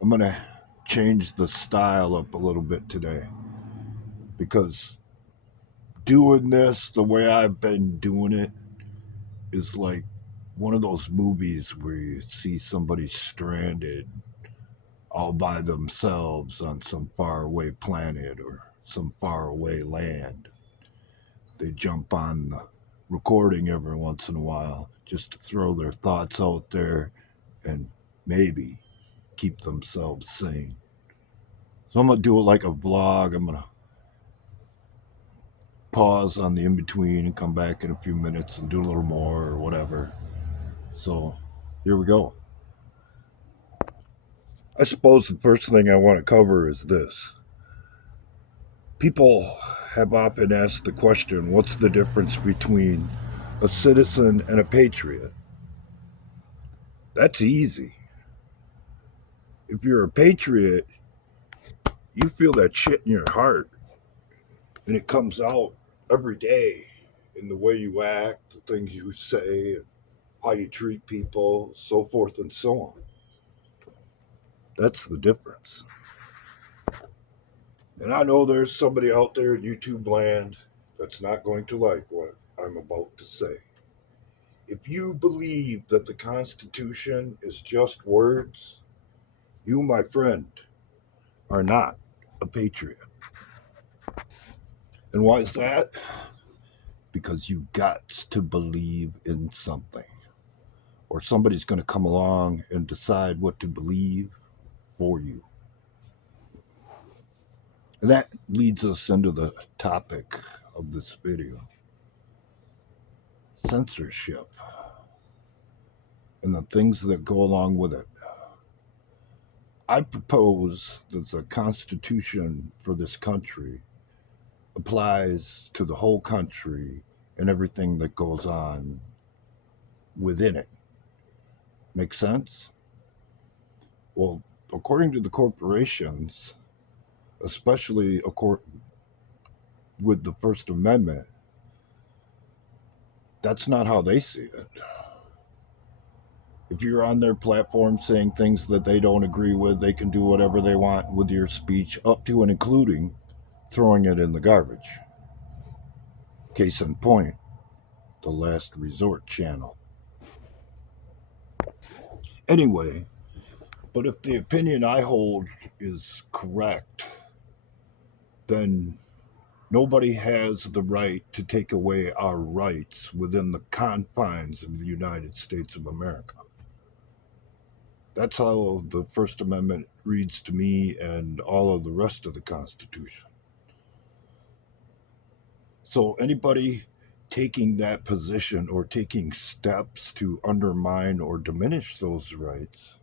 I'm going to change the style up a little bit today because doing this the way I've been doing it is like one of those movies where you see somebody stranded all by themselves on some faraway planet or some faraway land. They jump on the recording every once in a while just to throw their thoughts out there and maybe keep themselves sane. So I'm going to do it like a vlog. I'm going to pause on the in between and come back in a few minutes and do a little more or whatever. So here we go. I suppose the first thing I want to cover is this. People have often asked the question, what's the difference between a citizen and a patriot? That's easy. If you're a patriot, you feel that shit in your heart, and it comes out every day in the way you act, the things you say, and how you treat people, so forth and so on. That's the difference. And I know there's somebody out there in YouTube land that's not going to like what I'm about to say. If you believe that the Constitution is just words, you, my friend, are not a patriot. And why is that? Because you got to believe in something, or somebody's going to come along and decide what to believe for you. And that leads us into the topic of this video: censorship and the things that go along with it. I propose that the Constitution for this country applies to the whole country and everything that goes on within it. Make sense? Well, according to the corporations, especially with the First Amendment, that's not how they see it. If you're on their platform saying things that they don't agree with, they can do whatever they want with your speech, up to and including throwing it in the garbage. Case in point, the Last Resort channel. Anyway, but if the opinion I hold is correct, then nobody has the right to take away our rights within the confines of the United States of America. That's how the First Amendment reads to me and all of the rest of the Constitution. So anybody taking that position or taking steps to undermine or diminish those rights,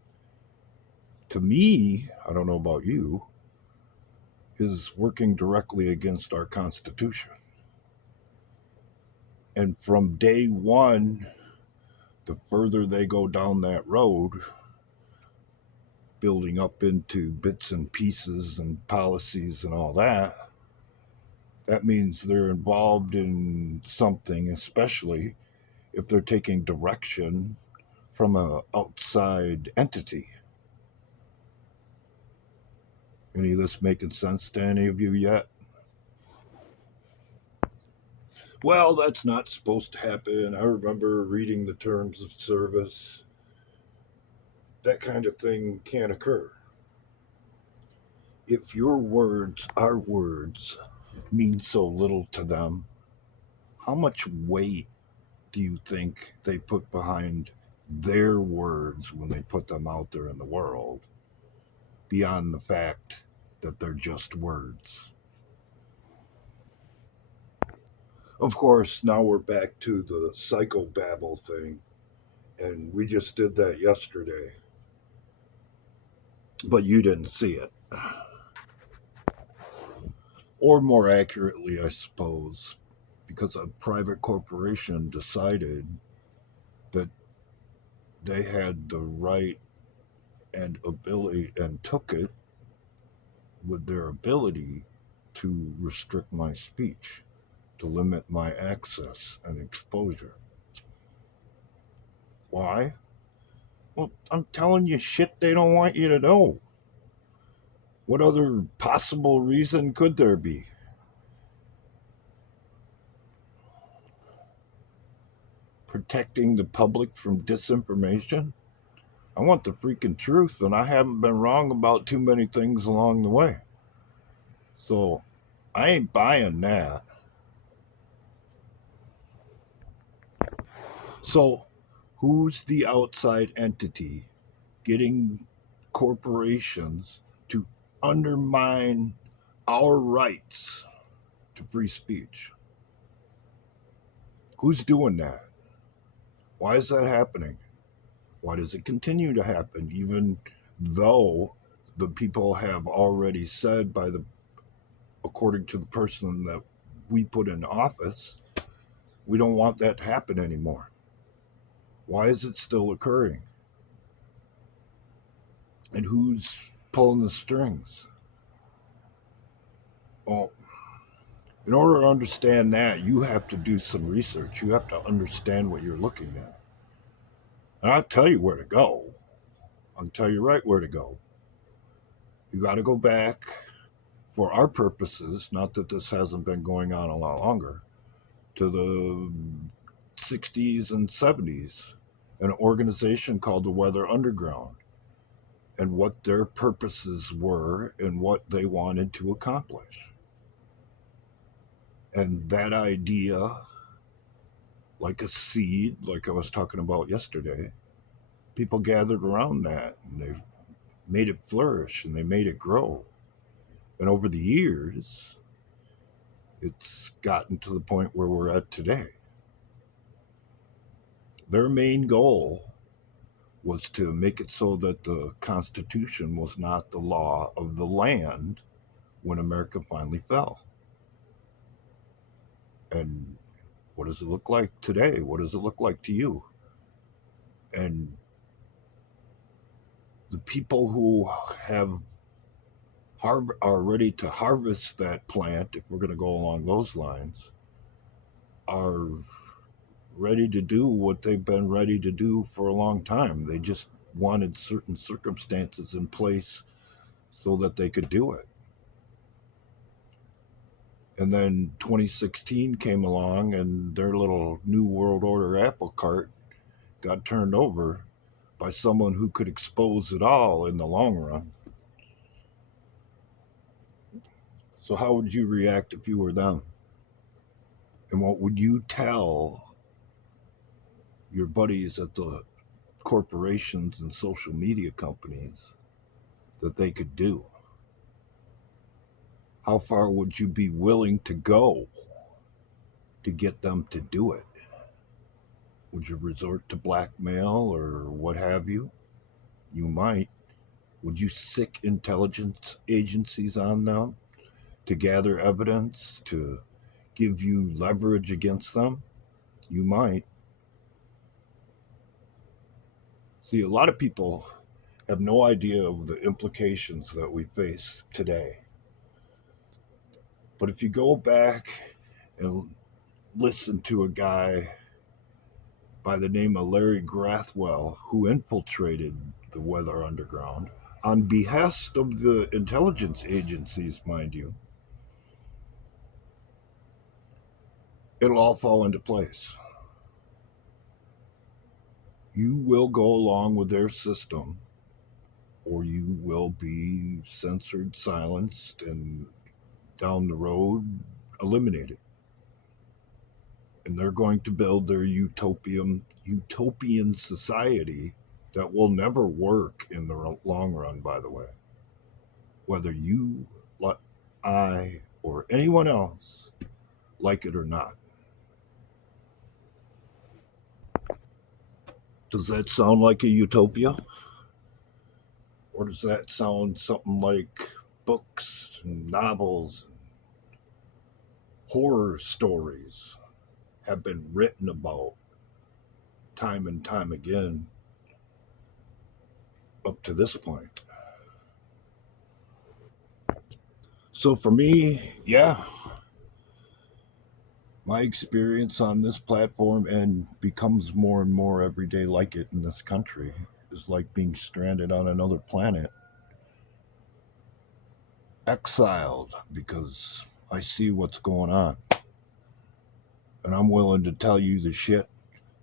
to me, I don't know about you, is working directly against our Constitution. And from day one, the further they go down that road, building up into bits and pieces and policies and all that, that means they're involved in something, especially if they're taking direction from an outside entity. Any of this making sense to any of you yet? Well, that's not supposed to happen. I remember reading the terms of service. That kind of thing can't occur. If your words, our words, mean so little to them, how much weight do you think they put behind their words when they put them out there in the world, beyond the fact that they're just words? Of course, now we're back to the psychobabble thing, and we just did that yesterday, but you didn't see it. Or more accurately, I suppose, because a private corporation decided that they had the right and ability and took it with their ability to restrict my speech, to limit my access and exposure. Why? Well, I'm telling you shit they don't want you to know. What other possible reason could there be? Protecting the public from disinformation? I want the freaking truth, and I haven't been wrong about too many things along the way. So I ain't buying that. So who's the outside entity getting corporations to undermine our rights to free speech? Who's doing that? Why is that happening? Why does it continue to happen, even though the people have already said, according to the person that we put in office, we don't want that to happen anymore? Why is it still occurring? And who's pulling the strings? Well, in order to understand that, you have to do some research. You have to understand what you're looking at. And I'll tell you where to go. I'll tell you right where to go. You got to go back for our purposes, not that this hasn't been going on a lot longer, to the 60s and 70s, an organization called the Weather Underground, and what their purposes were and what they wanted to accomplish. And that idea, like a seed, like I was talking about yesterday, people gathered around that and they made it flourish and they made it grow. And over the years, it's gotten to the point where we're at today. Their main goal was to make it so that the Constitution was not the law of the land when America finally fell. And what does it look like today? What does it look like to you? And the people who have are ready to harvest that plant, if we're going to go along those lines, are ready to do what they've been ready to do for a long time. They just wanted certain circumstances in place so that they could do it. And then 2016 came along, and their little New World Order apple cart got turned over by someone who could expose it all in the long run. So, how would you react if you were them? And what would you tell your buddies at the corporations and social media companies that they could do? How far would you be willing to go to get them to do it? Would you resort to blackmail or what have you? You might. Would you sic intelligence agencies on them to gather evidence, to give you leverage against them? You might. See, a lot of people have no idea of the implications that we face today. But if you go back and listen to a guy by the name of Larry Grathwell, who infiltrated the Weather Underground on behest of the intelligence agencies, mind you, it'll all fall into place. You will go along with their system, or you will be censored, silenced, and down the road eliminated. And they're going to build their utopian society that will never work in the long run, by the way. Whether you, I, or anyone else like it or not. Does that sound like a utopia? Or does that sound something like books and novels and horror stories have been written about time and time again up to this point? So for me, yeah, my experience on this platform, and becomes more and more every day like it in this country, is like being stranded on another planet. exiled because I see what's going on. And I'm willing to tell you the shit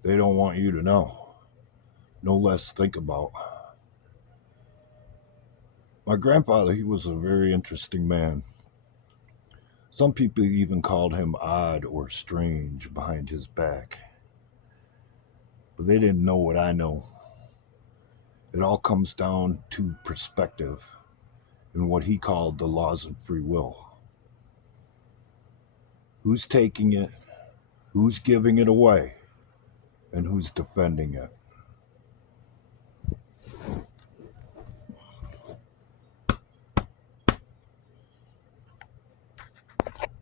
they don't want you to know. No less think about. My grandfather, he was a very interesting man. Some people even called him odd or strange behind his back. But they didn't know what I know. It all comes down to perspective and what he called the laws of free will. Who's taking it, who's giving it away, and who's defending it.